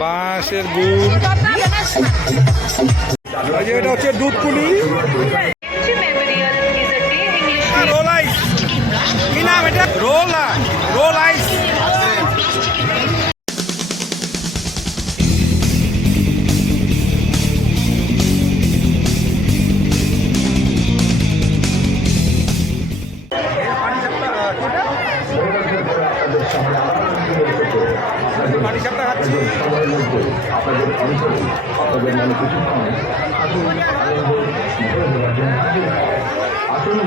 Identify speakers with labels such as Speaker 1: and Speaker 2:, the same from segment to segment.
Speaker 1: বাঁশের গুড়। এটা হচ্ছে দুধ
Speaker 2: পুলি। রোলাই a day English
Speaker 1: roll ice কি নাম এটা? রোল। রোল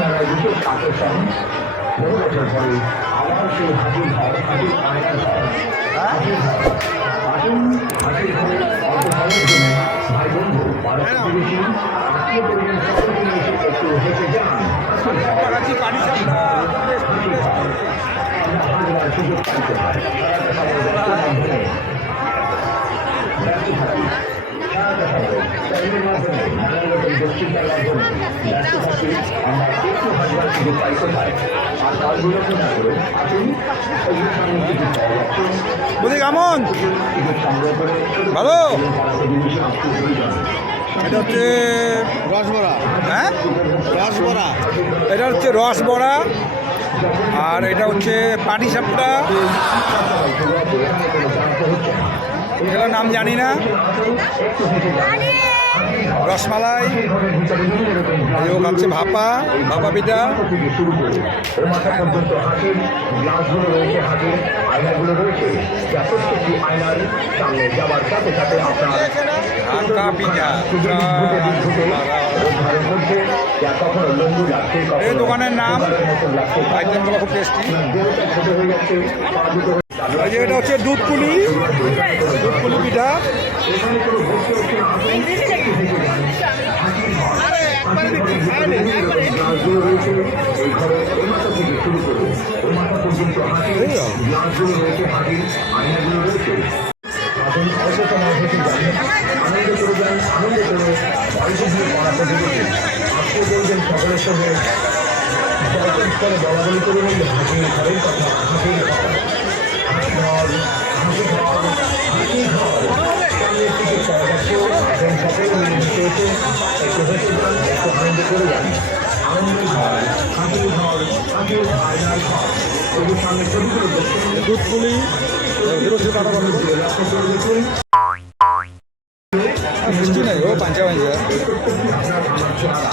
Speaker 3: আসুন মেলার বিশেষ আকর্ষণ বহু বছর পরে আবার সেই হাজির ঘর হাজির আয়নার আসুন হাজির ঘরে অল্প সময়ের জন্য ভাই বন্ধু পাড়া প্রতিবেশী আত্মীয় পরিজন সকলকে নিয়ে এসে একটু হেঁটে যান সুযোগ পাইতে হয়
Speaker 1: বলি কেমন। ভালো? এটা হচ্ছে
Speaker 4: রসবড়া।
Speaker 1: হ্যাঁ?
Speaker 4: রসবড়া।
Speaker 1: এটা হচ্ছে রস বড়া আর এটা হচ্ছে পাটি সাপটা এটার নাম জানি না। রসমালাই ও খাচ্ছে ভাপা ভাপা পিঠা। ঢাকা পিঠা। এই দোকানের নাম? খুব টেস্টি এটা হচ্ছে দুধ পুলি। দুধ পুলি পিঠা।
Speaker 3: এখানে কোনো ভর্তি হচ্ছে না আসুন একটু হেঁটে যান হাতির ঘর যান একটু আনন্দ করে যান আনন্দের ঘর হাতির ঘর হাতির আয়নার ঘর তবু সামনে ছবিগুলো দেখছেন
Speaker 1: দুধ পুলি জিরো জিরো কাটা
Speaker 3: করে দেখুন
Speaker 1: মিষ্টি নাই ও
Speaker 3: আমার চেহারা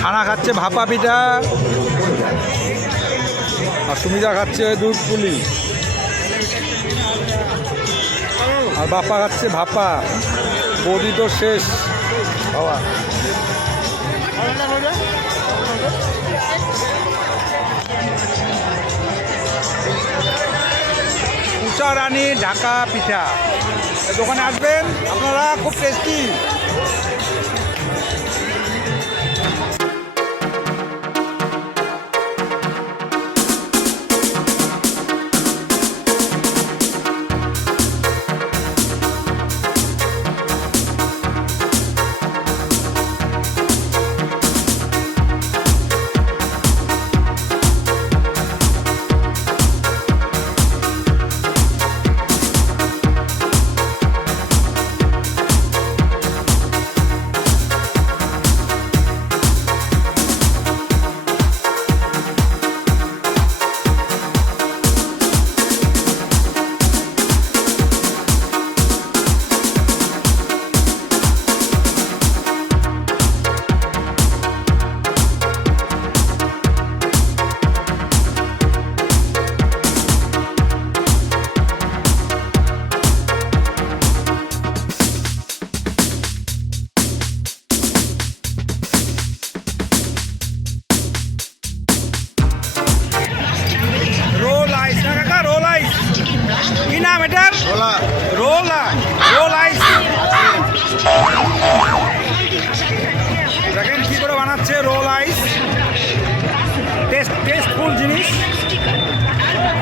Speaker 1: ছানা খাচ্ছে ভাপা পিঠা। আর সুমিতা খাচ্ছে দুধ পুলি। আর বাপা খাচ্ছে ভাপা। বৌদি তো শেষ। বাবা। উষা রানী ঢাকা পিঠা। দোকানে আসবেন আপনারা খুব টেস্টি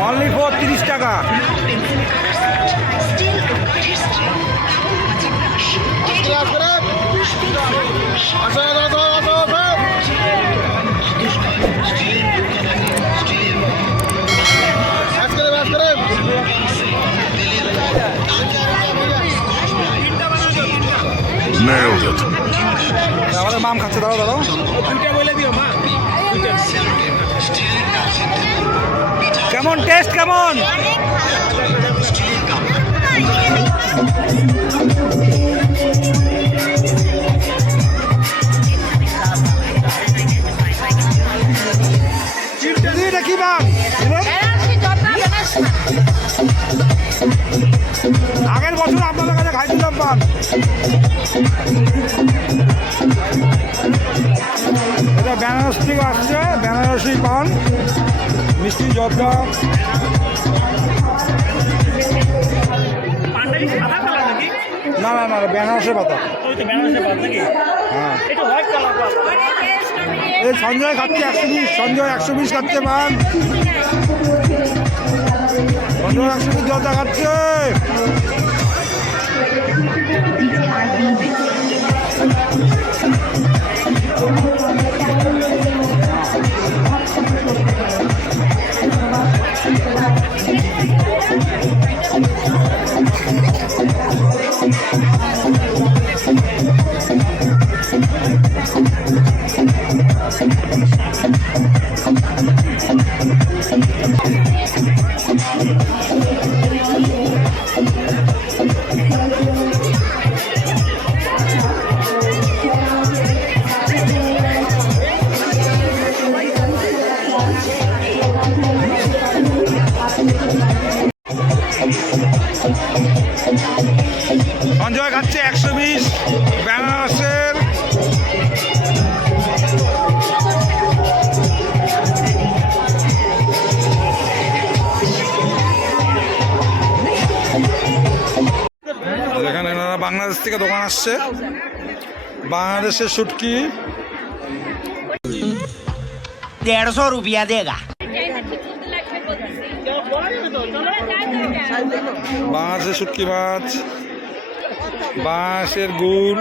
Speaker 1: অনলি ফর তিরিশ টাকা। আমাদের মাম খাচ্ছে দাঁড়াও দাঁড়াও। কেমন? টেস্ট কেমন? আগের বছর আপনাদের কাছে খাইছিলাম পান বেনারস থেকে আসছে বেনারসি পান মিষ্টি জর্দা। না না না বেনারসের পাতা। হ্যাঁ। এই সঞ্জয় খাচ্ছে একশো বিশ সঞ্জয় একশো বিশ খাচ্ছে পান সঞ্জয় একশো বিশ জর্দা খাচ্ছে। Thank you. বাংলাদেশ থেকে দোকান আসছে। বাংলাদেশের
Speaker 5: সুটকি দেড়শো রুপিয়া দেগা।
Speaker 1: বাঁশের শুটকি মাছ বাঁশের গুড়।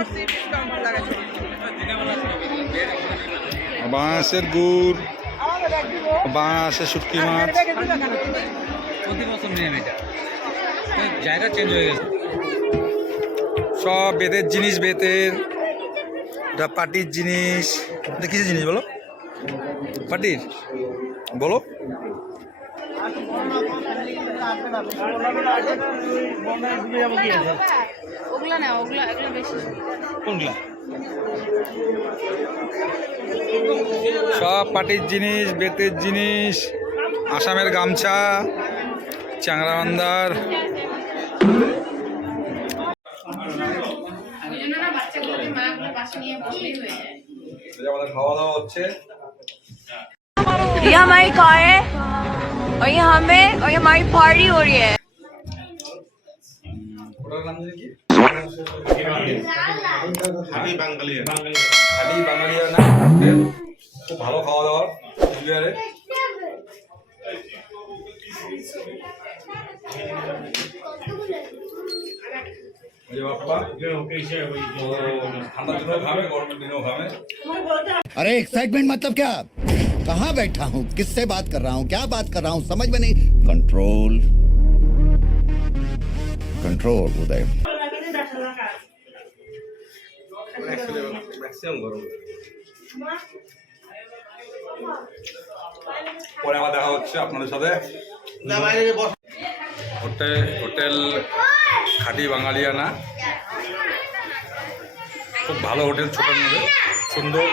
Speaker 1: বাঁশের গুড়। বাঁশের শুটকি মাছ
Speaker 6: প্রতি বছর নিয়ে জায়গা চেঞ্জ হয়ে গেছে।
Speaker 1: সব বেতের জিনিস বেতের এটা পাটির জিনিস। এটা কিসের জিনিস বলো? পাটির। বলো। সব পাটির জিনিস বেতের জিনিস আসামের গামছা চ্যাংরা বান্দার
Speaker 2: ওই জন্য না বাচ্চাগুলোকে মাগুলো পাশে নিয়ে বসলেই হয়ে যায়
Speaker 1: আমাদের খাওয়া দাওয়া হচ্ছে
Speaker 7: ये हमारी कार है और ये हमें और ये हमारी पार्टी हो रही है
Speaker 1: ওটার নাম জানি কি হানি বাঙালিয়া হানি বাঙালিয়া না হোটেল। খুব ভালো খাওয়া দাওয়া কুচবিহারে
Speaker 8: अरे एक्साइटमेंट मतलब क्या कहाँ बैठा हूँ किससे बात कर रहा हूँ क्या बात कर रहा हूँ समझ में नहीं कंट्रोल कंट्रोल उदय
Speaker 1: পরে আবার দেখা হচ্ছে আপনাদের সাথে হোটেল হোটেল খাটি বাঙালিয়ানা খুব ভালো হোটেল ছোটোর মধ্যে। সুন্দর।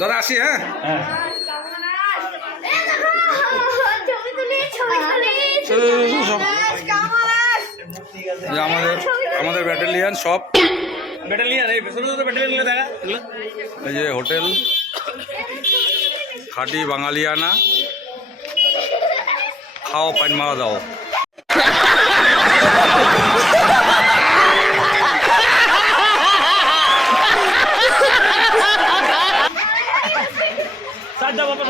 Speaker 1: দাদা আসি হ্যাঁ? চলো, চলো, চলো, সব। যে আমাদের আমাদের ব্যাটালিয়ান সব।
Speaker 6: এই ব্যাটালিয়ান
Speaker 1: এই যে হোটেল। খাটি বাঙালিয়ানা। খাও পান মারা দাও
Speaker 6: বাবা